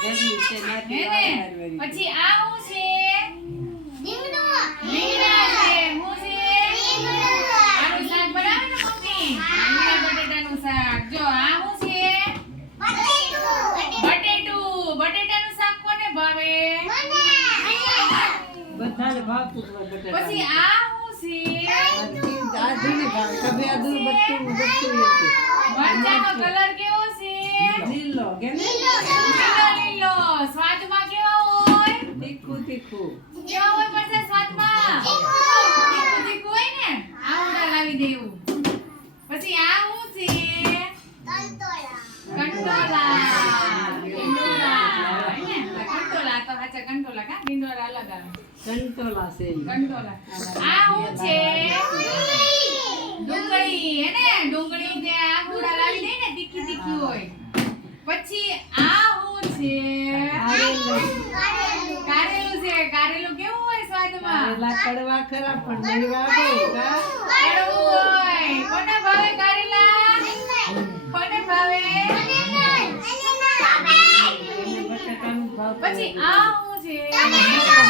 ગરમી છે નાથી હે ને? પછી આ હું છે રીંગણા છે હું છે આનું શાક બનાવે ને મમ્મી રીંગણા બટેટાનું શાક જો આ હું છે બટેટાનું શાક કોને ભાવે બધાને ભાવતું જ હોય બટેટા પછી આ હું છે આધુની ભાવ કભી આધુ બટ્ટું મરચાનો કલર કેવો છે લીલો કે ને લીલો સ્વાદમાં કેવા હોય તીખું તીખું કેવા હોય મરચાં સ્વાદમાં તીખું હોય ને આવડા લાવી દેવું પછી આ હું છે કંટોલા હે ને કંટોલા તો સાચા કંટોલા કા ડીંડોરા અલગ આવે કંટોલા છે કંટોલા આ હું છે ડુંગળી હે ને ડુંગળી તે આવડા લાવી દે ને તીખી તીખી હોય પછી આ હું છે કારેલું છે કારેલું કેવું હોય સ્વાદમાં કારેલા કડવા ખરા પણ મળવા બહુ કા કડવું હોય કોને ભાવે કારેલા કોને ભાવે બટાકાનું ભાવ પછી આ હું છે ટમેટા